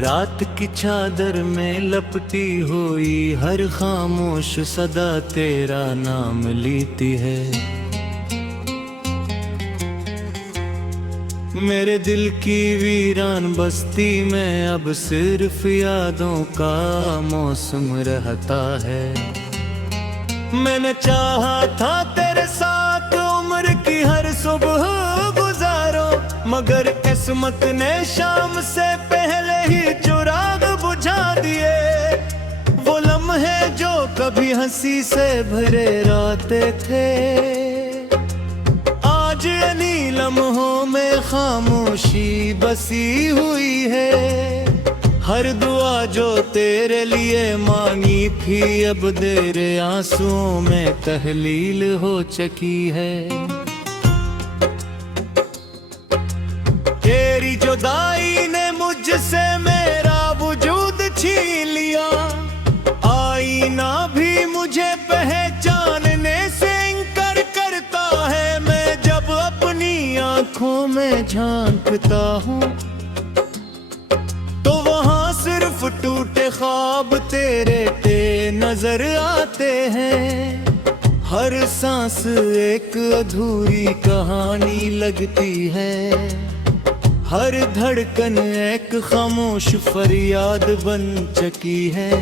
रात की चादर में लपटी हुई हर खामोश सदा तेरा नाम लेती है। मेरे दिल की वीरान बस्ती में अब सिर्फ यादों का मौसम रहता है। मैंने चाहा था तेरे साथ उम्र की हर सुबह गुजारो, मगर किस्मत ने शाम से पहले ही चिराग बुझा दिए। वो लम्हे जो कभी हंसी से भरे राते थे, आज इन्हीं लम्हों में खामोशी बसी हुई है। हर दुआ जो तेरे लिए मांगी थी अब तेरे आंसुओं में तहलील हो चुकी है। तेरी जुदाई ने मुझसे मेरा वजूद छीन लिया, आईना भी मुझे पहचानने से इनकार करता है। मैं जब अपनी आंखों में झांकता हूँ तो वहाँ सिर्फ टूटे ख्वाब तेरे नजर आते हैं। हर सांस एक अधूरी कहानी लगती है, हर धड़कन एक खामोश फरियाद बन चुकी है।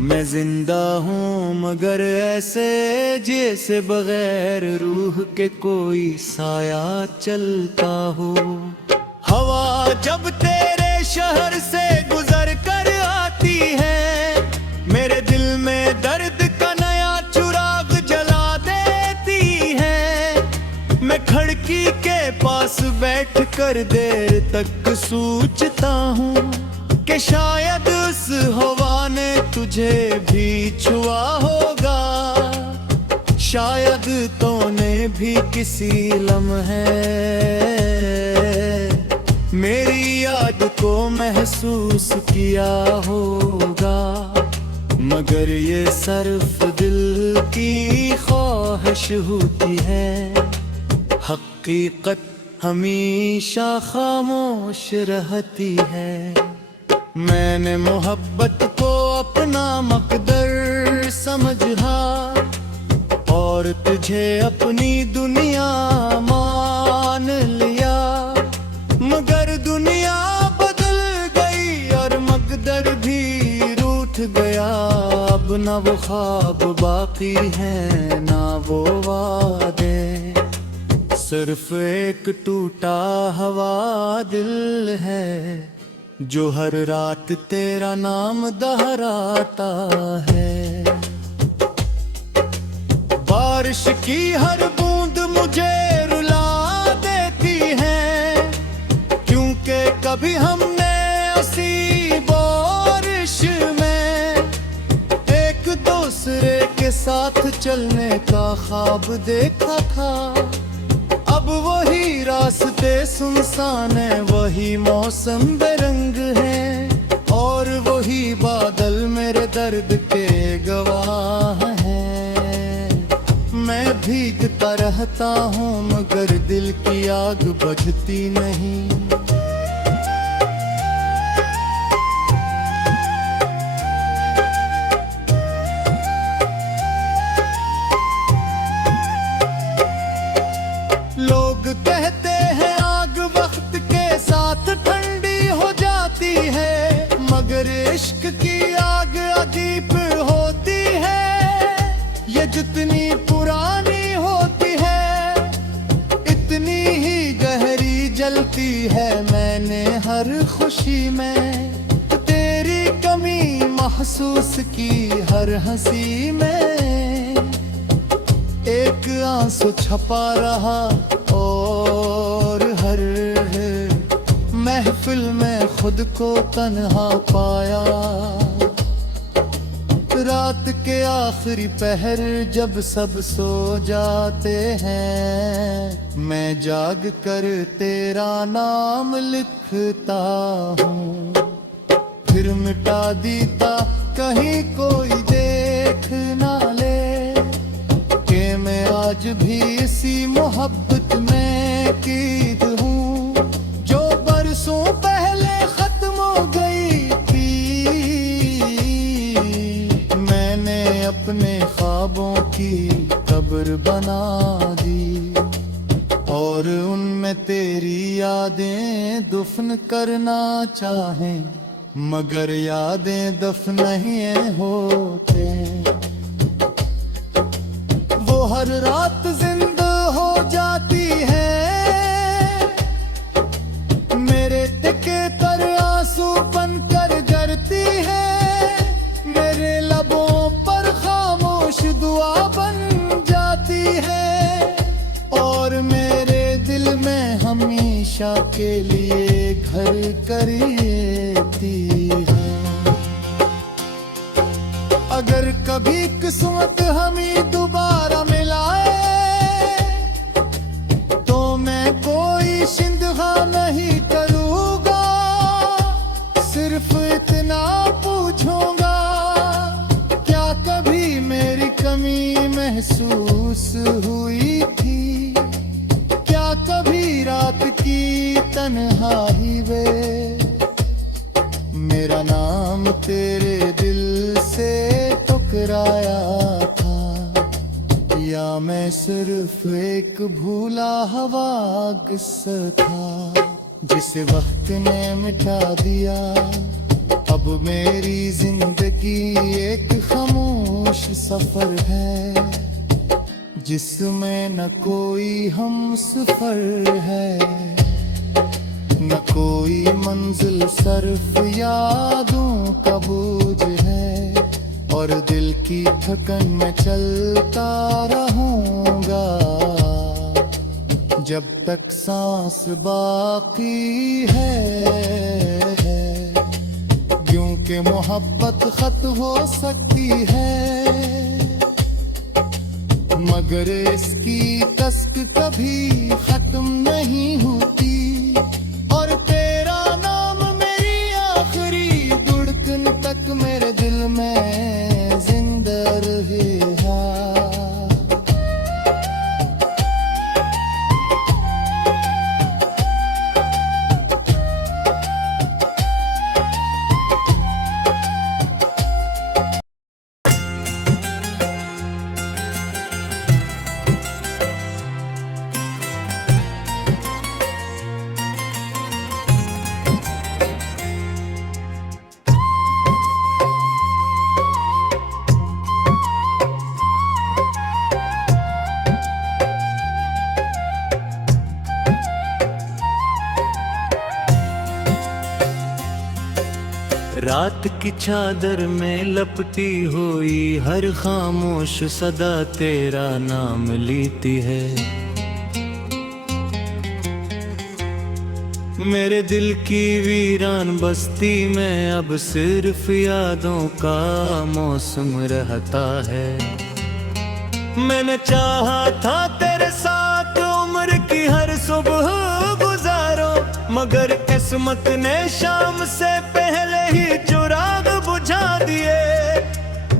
मैं जिंदा हूँ मगर ऐसे जैसे बगैर रूह के कोई साया चलता हो। हवा जब तेरे शहर से गुजर कर आती है, मेरे दिल में दर्द का नया चिराग जला देती है। मैं खिड़की के पास बैठ कर देर तक सोचता हूँ कि शायद उस हवा ने तुझे भी छुआ होगा, शायद तूने भी किसी लम्हे मेरी याद को महसूस किया होगा। मगर ये सिर्फ दिल की ख्वाहिश होती है, हकीकत हमेशा खामोश रहती है। मैंने मोहब्बत को अपना मकदर समझा और तुझे अपनी दुनिया मान लिया, मगर दुनिया बदल गई और मकदर भी रूठ गया। अब ना वो ख्वाब बाकी है ना वो वादे, सिर्फ एक टूटा हवा दिल है जो हर रात तेरा नाम दोहराता है। बारिश की हर बूंद मुझे रुला देती है, क्योंकि कभी हमने उसी बारिश में एक दूसरे के साथ चलने का ख्वाब देखा था। अब वही रास्ते सुनसान है, वही मौसम बेरंग है और वही बादल मेरे दर्द के गवाह हैं। मैं भीगता रहता हूँ मगर दिल की आग बुझती नहीं। लोग कहते हैं आग वक्त के साथ ठंडी हो जाती है, मगर इश्क की आग अजीब होती है। ये जितनी पुरानी होती है इतनी ही गहरी जलती है। मैंने हर खुशी में तेरी कमी महसूस की, हर हंसी में एक आंसू छपा रहा और हर महफिल में खुद को तन्हा पाया। रात के आखिरी पहर जब सब सो जाते हैं, मैं जाग कर तेरा नाम लिखता हूँ। फिर मिटा देता कहीं कोई देख ना ले कि मैं आज भी इसी मोहब्बत में कीद हूँ, जो बरसों पहले खत्म हो गई अपने ख्वाबों की कब्र बना दी, और उनमें तेरी यादें दफन करना चाहें, मगर यादें दफन नहीं होते। वो हर रात जिंदा हो जाती है, मेरे टिके पर आंसू बनकर गिरती है, मेरे लबों पर खामोश दुआ बन जाती है, और मेरे दिल में हमेशा के लिए घर कर लेती है। अगर कभी किस्मत हमें दोबारा मिलाए, तो मैं कोई शिंदगा नहीं करूँगा, सिर्फ इतना पूछूंगा, क्या कभी मेरी कमी महसूस हुई थी? क्या कभी रात की तन्हाई में मेरा नाम तेरे दिल से टकराया था, या मैं सिर्फ एक भूला हुआ किस्सा था जिसे वक्त ने मिटा दिया। अब मेरी जिंदगी एक खामोश सफर है, जिसमें न कोई हम सफर है, न कोई मंजिल, सिर्फ यादों का बोझ है, और दिल की थकन में चलता रहूंगा जब तक सांस बाकी है। क्योंकि मोहब्बत खत्म हो सकती है, मगर इसकी कसक कभी खत्म नहीं होती, और तेरा नाम मेरी आखिरी धड़कन तक मेरे दिल में जिंदा रहेगा। रात की चादर में लपटी हुई हर खामोश सदा तेरा नाम लेती है, मेरे दिल की वीरान बस्ती में अब सिर्फ यादों का मौसम रहता है। मैंने चाहा था तेरे साथ उम्र की हर सुबह गुजारो, मगर किस्मत ने शाम से पहले ही चिराग बुझा दिए।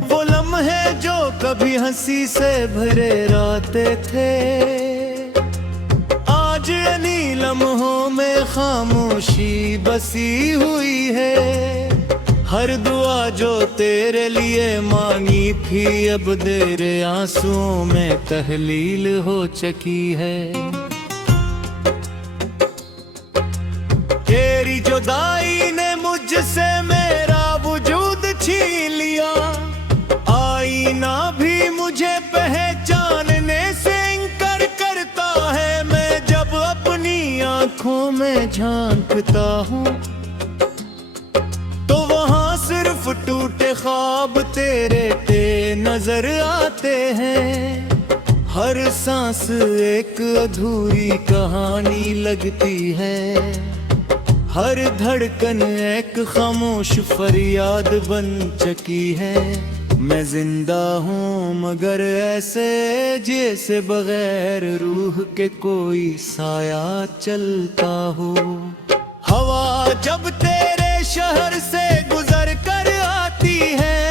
वो लम्हे जो कभी हंसी से भरे राते थे, आज इन्हीं लम्हों में खामोशी बसी हुई है। हर दुआ जो तेरे लिए मांगी थी, अब तेरे आंसुओं में तहलील हो चुकी है। तेरी जुदाई ने मुझसे मेरा वजूद छीन लिया, आईना भी मुझे पहचानने से इनकार करता है। मैं जब अपनी आंखों में झांकता हूँ, तो वहाँ सिर्फ टूटे ख्वाब तेरे नजर आते हैं। हर सांस एक अधूरी कहानी लगती है, हर धड़कन एक खामोश फरियाद बन चुकी है। मैं जिंदा हूँ मगर ऐसे जैसे बगैर रूह के कोई साया चलता हो। हवा जब तेरे शहर से गुजर कर आती है,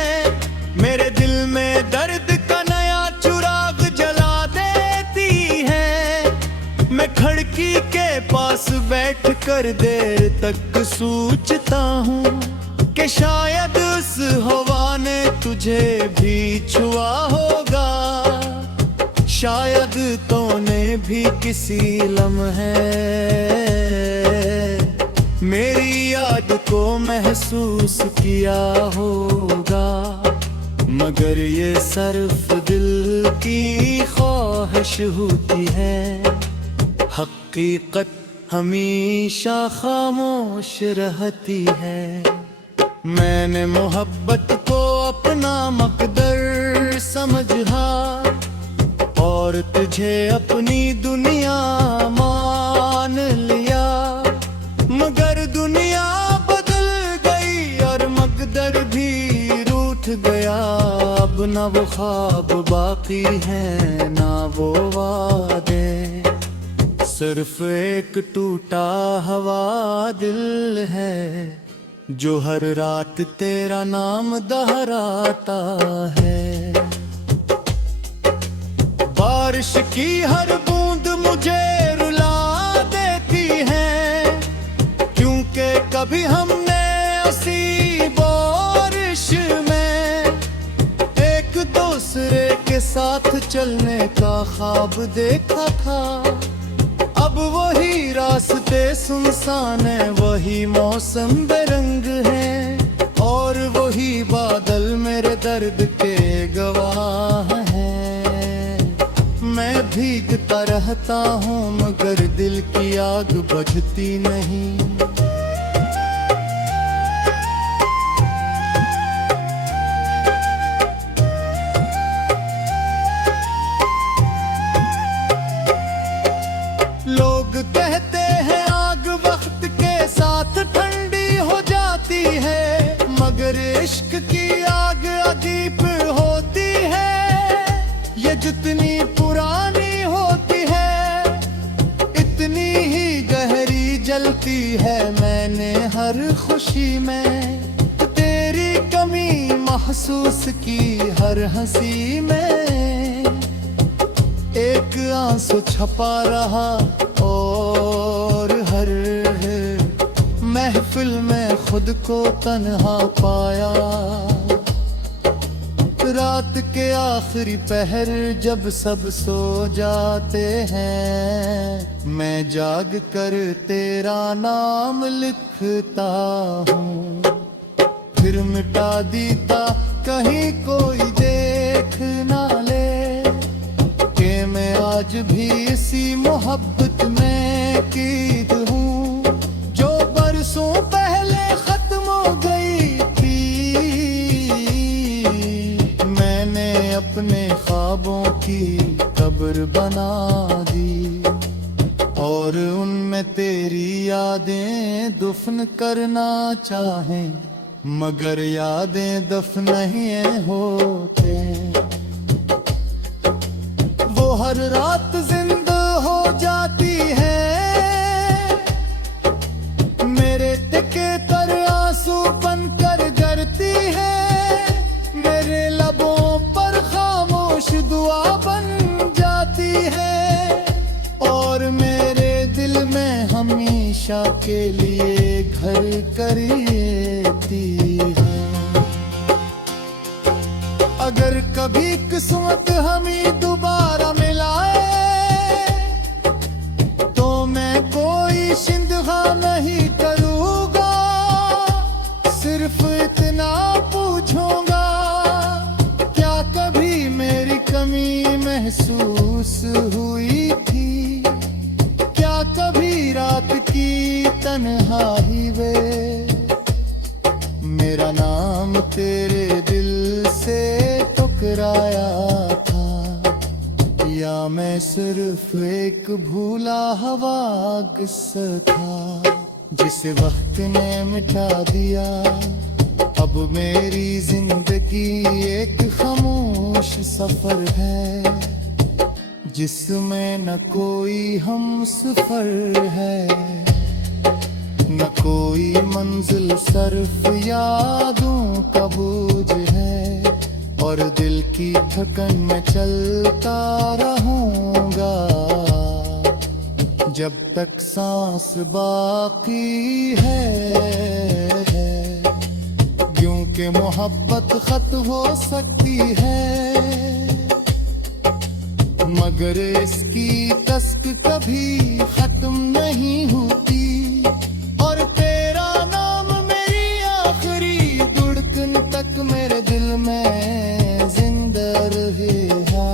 मेरे दिल में दर्द का नया चिराग जला देती है। मैं खिड़की के पास बैठ कर देर तक सोचता हूँ कि शायद उस हवा ने तुझे भी छुआ होगा, शायद तूने भी किसी लम्हे मेरी याद को महसूस किया होगा। मगर ये सिर्फ दिल की ख्वाहिश होती है, हकीकत हमेशा खामोश रहती है। मैंने मोहब्बत को अपना मकदर समझा और तुझे अपनी दुनिया मान लिया, मगर दुनिया बदल गई और मकदर भी रूठ गया। अब ना वो ख्वाब बाकी हैं ना वो वादे, सिर्फ एक टूटा हुआ दिल है जो हर रात तेरा नाम दोहराता है। बारिश की हर बूंद मुझे रुला देती है, क्योंकि कभी हमने उसी बारिश में एक दूसरे के साथ चलने का ख्वाब देखा था। अब वही रास्ते सुनसान है, वही मौसम बेरंग है और वही बादल मेरे दर्द के गवाह हैं। मैं भीगता रहता हूँ मगर दिल की आग बुझती नहीं। लोग कहते हैं आग वक्त के साथ ठंडी हो जाती है, मगर इश्क की आग अजीब होती है। ये जितनी पुरानी होती है इतनी ही गहरी जलती है। मैंने हर खुशी में तेरी कमी महसूस की, हर हंसी में एक आंसू छपा रहा और हर महफिल में खुद को तन्हा पाया। रात के आखिरी पहर जब सब सो जाते हैं, मैं जाग कर तेरा नाम लिखता हूँ, फिर मिटा देता कहीं कोई देख ना ले कि मैं आज भी इसी मोहब्बत में कीद हूँ जो बरसों पहले खत्म हो गई थी। मैंने अपने ख्वाबों की कब्र बना दी और उनमें तेरी यादें दफन करना चाहें, मगर यादें दफन नहीं होते। वो हर रात जिंदा हो जाती है, मेरे टिके पर आंसू बनकर गिरती है, मेरे लबों पर खामोश दुआ बन जाती है और मेरे दिल में हमेशा के लिए घर कर लेती है। अगर कभी किस्मत हमें दोबारा मिलाए तो मैं कोई शिंदगा नहीं करूँगा, सिर्फ इतना पूछूंगा क्या कभी मेरी कमी महसूस हुई थी, क्या कभी रात की तन्हाई में मेरा नाम तेरे दिल से टकराया था, या मैं सिर्फ एक भूला हुआ किस्सा था जिस वक्त ने मिटा दिया। अब मेरी जिंदगी एक खामोश सफर है जिसमें न कोई हम सफर है, न कोई मंजिल सिर्फ यादों का बोझ है और दिल की थकन में चलता रहूंगा जब तक सांस बाकी है। यूं कि मोहब्बत खत हो सकती है, मगर इसकी कसक कभी खत्म नहीं होती। और तेरा नाम मेरी आखिरी धड़कन तक मेरे दिल में जिंदा रहेगा।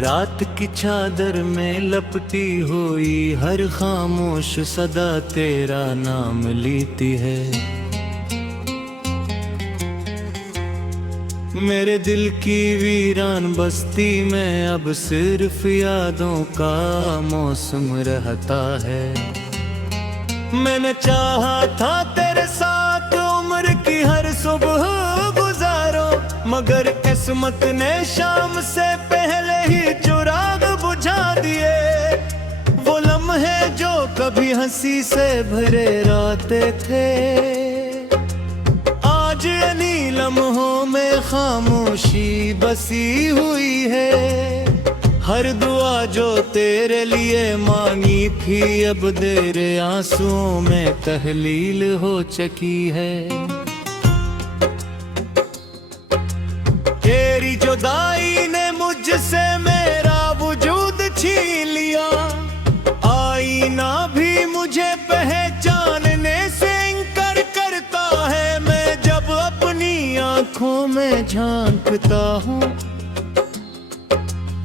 रात की चादर में लपटी हुई हर खामोश सदा तेरा नाम लेती है। मेरे दिल की वीरान बस्ती में अब सिर्फ यादों का मौसम रहता है। मैंने चाहा था तेरे साथ उम्र की हर सुबह गुजारो, मगर किस्मत ने शाम से पहले ही चिराग बुझा दिए। वो लम्हे जो कभी हंसी से भरे राते थे, आज इन्हीं लम्हों में खामोशी बसी हुई है। हर दुआ जो तेरे लिए मांगी थी अब तेरे आंसुओं में तहलील हो चुकी है। तेरी जुदाई ने मुझसे मेरा वजूद छीन लिया, आईना भी मुझे पहचानने से इनकार करता है। मैं जब अपनी आंखों में झांकता हूँ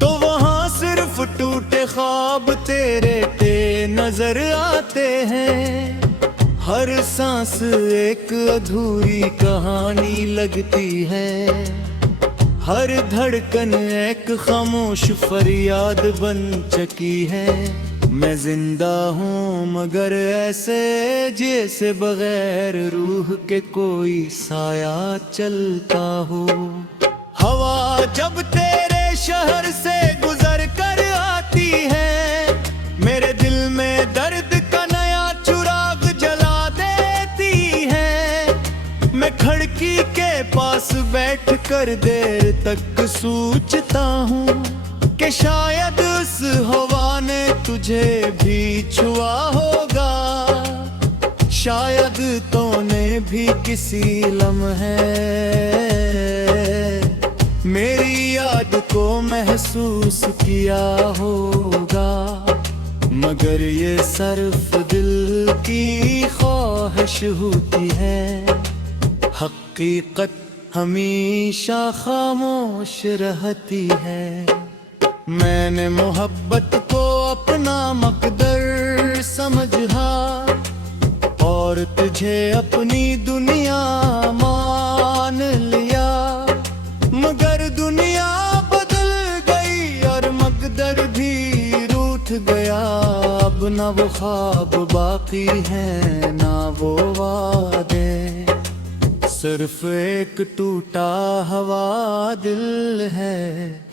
तो वहाँ सिर्फ टूटे ख्वाब तेरे नजर आते हैं। हर सांस एक अधूरी कहानी लगती है, हर धड़कन एक खामोश फरियाद बन चुकी है। मैं जिंदा हूँ मगर ऐसे जैसे बगैर रूह के कोई साया चलता हो। हवा जब तेरे शहर से गुजर कर आती है, मेरे दिल में दर्द का नया चिराग जला देती है। मैं खिड़की के पास बैठ कर देर तक सोचता हूँ कि शायद उस हवा ने तुझे भी छुआ होगा, शायद तूने भी किसी लम्हे मेरी याद को महसूस किया होगा। मगर ये सिर्फ दिल की ख्वाहिश होती है, हकीकत हमेशा खामोश रहती है। मैंने मोहब्बत को अपना मकदर समझा और तुझे अपनी दुनिया मान लिया, मगर दुनिया बदल गई और मकदर भी रूठ गया। अब ना वो ख्वाब बाकी है ना वो वादे, सिर्फ एक टूटा हवा दिल है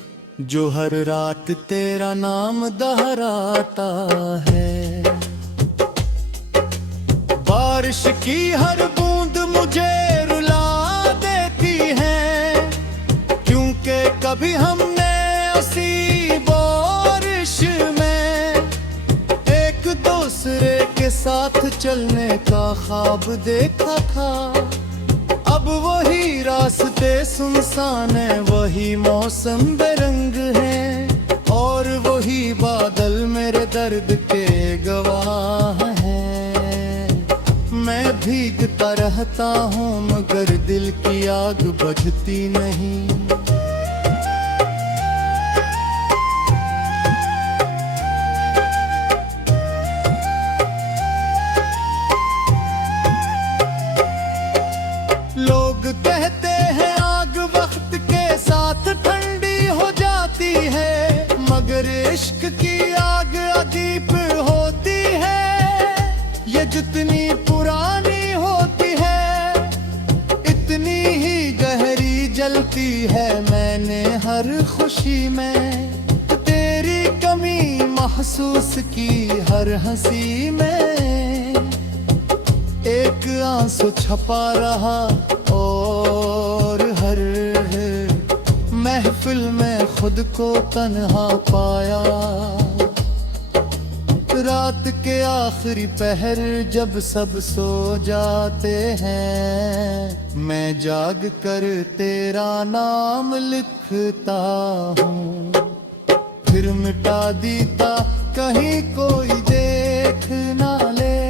जो हर रात तेरा नाम दोहराता है। बारिश की हर बूंद मुझे रुला देती है, क्योंकि कभी हमने उसी बारिश में एक दूसरे के साथ चलने का ख्वाब देखा था। अब वही रास्ते सुनसान है, वही मौसम बेरंग है और वही बादल मेरे दर्द के गवाह हैं। मैं भीगता रहता हूँ मगर दिल की आग बुझती नहीं। लोग कहते हैं आग वक्त के साथ ठंडी हो जाती है, मगर की हर हंसी में एक आंसू छपा रहा और हर महफिल में खुद को तन्हा पाया। रात के आखिरी पहर जब सब सो जाते हैं, मैं जाग कर तेरा नाम लिखता हूँ। फिर मिटा देता कहीं कोई देख ना ले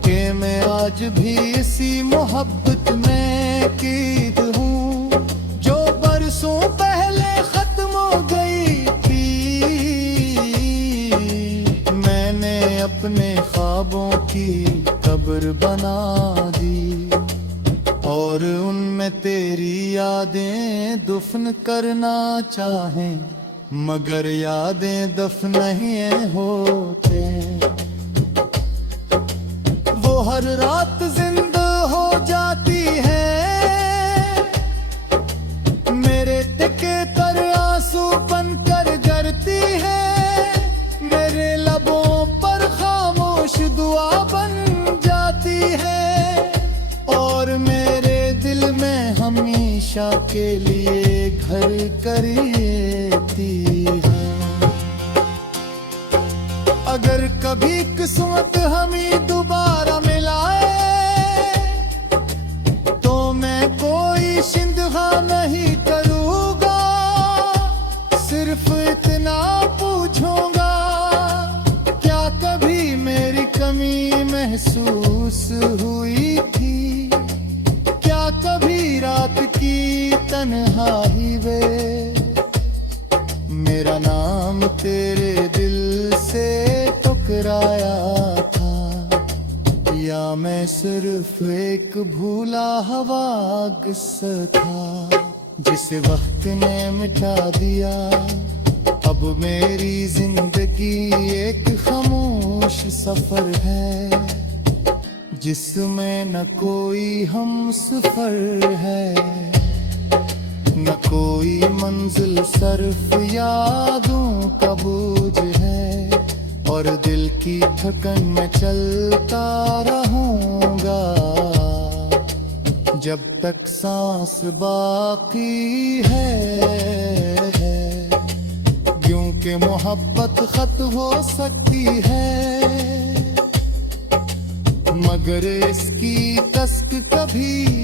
कि मैं आज भी इसी मोहब्बत में कीद हूँ जो बरसों पहले खत्म हो गई थी। मैंने अपने ख्वाबों की कब्र बना दी और उनमें तेरी यादें दफन करना चाहें, मगर यादें दफन नहीं होते। वो हर रात जिंदा हो जाती है, मेरे टिके पर आंसू बनकर गिरती है। मेरे लबों पर खामोश दुआ बन जाती है और मेरे दिल में हमेशा के लिए घर करती है। अगर कभी किस्मत हमें दोबारा मिलाए तो मैं कोई शिंदगा नहीं करूँगा, सिर्फ इतना पूछूंगा क्या कभी मेरी कमी महसूस हुई थी। क्या कभी रात की तन्हाई में मेरा नाम तेरे दिल से टकराया था, या मैं सिर्फ एक भूला हुआ किस्सा था जिस वक्त ने मिटा दिया। अब मेरी जिंदगी एक खामोश सफर है जिसमें न कोई हम सफर है, न कोई मंजिल सिर्फ यादों का बोझ है और दिल की थकन में चलता रहूंगा जब तक सांस बाकी है। क्योंकि मोहब्बत खत्म हो सकती है मगर इसकी तस्क कभी